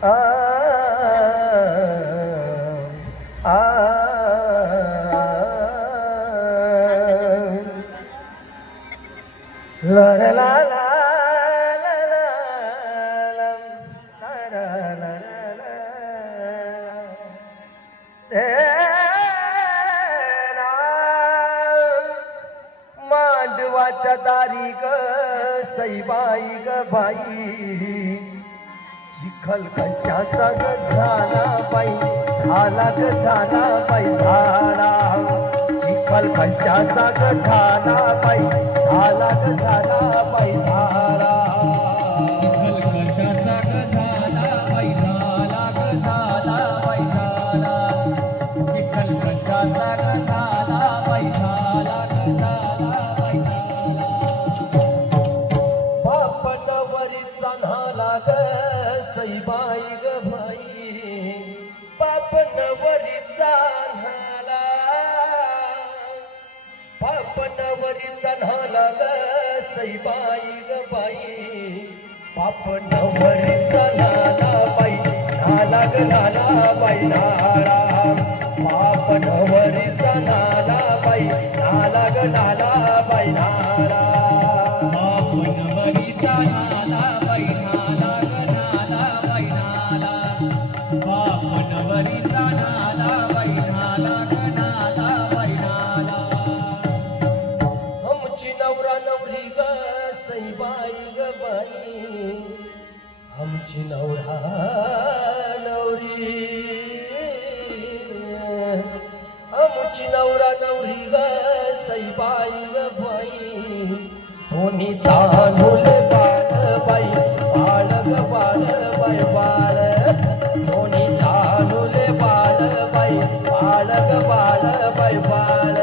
आ आ ला ला ला ला ला ला ला ला ला मांडवाच्या दारी ग सईबाई ग बाई चिखल कशाचा ग झाला बाई झाला ग झाला बाई झाला चिखल कशाचा ग झाला बाई झाला ग झाला बाई झाला चिखल कशाचा ग झाला बाई झाला ग झाला बाई झाला चिखल कशाचा ग झाला बाई झाला ग झाला बाई झाला बापनवरीचा न्हाला ग सईबाई ग बाई बापनवरीचा न्हाला बापनवरीचा न्हाला ग सईबाई ग बाई बापनवरीचा न्हाला बाई न्हाला ग न्हाला बाई न्हाला बापनवरीचा न्हाला बाई न्हाला ग न्हाला बाई न्हाला बापनवरीचा न्हाला बाई न्हाला ग न्हाला बाई न्हाला बापनवरीचा न्हाला बाई न्हाला ग न्हाला बाई न्हाला आमची नवरा नवरी ग सईबाई ग बाई आमची नवरा नवरी आमची नवरा नवरी ग सईबाई ग बाई दोन्ही तांदूळ बाळ बाई बाळ ग बाळ बाई बाळ दोन्ही तांदूळ बाळ बाई बाळ ग बाळ बाई बाळ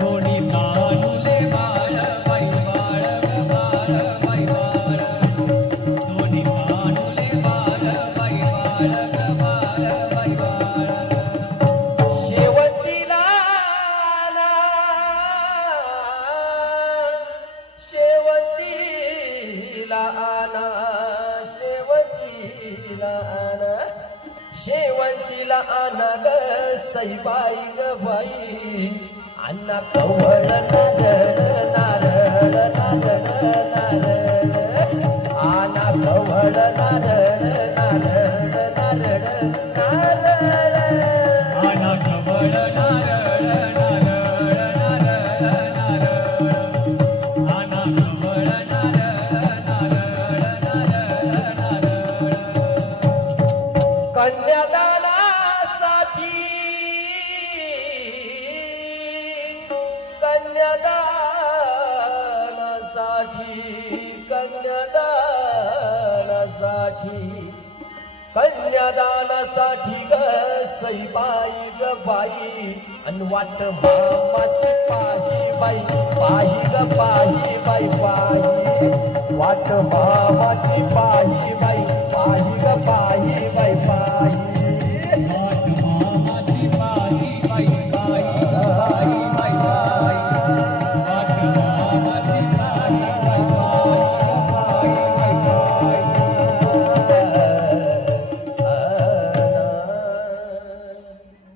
दोन्ही तानुले बाळ बाई बाळ ग बाळ बाई बाळ दोन्ही तानुले बाळ बाई बाळ ग बाळ बाई बाळ शेवंतीला आना शेवंतीला आना शेवंतीला आना शेवंतीला आना ग सईबाई ग बाई अण्णा कवळ नारळ नारळ नारळ नारळ आना कवळ नारळ नारळ नारळ नारळ आना कवळ नारळ नारळ नारळ नारळ आना कवळ नारळ नारळ नारळ नारळ कन्यादानासाठी कन्यादानासाठी ग सईबाई ग बाई अनवाट मामाची पाही बाई पाही ग पाही बाई पाही वाट मामाची पाही बाई पाही ग पाही बाई पाही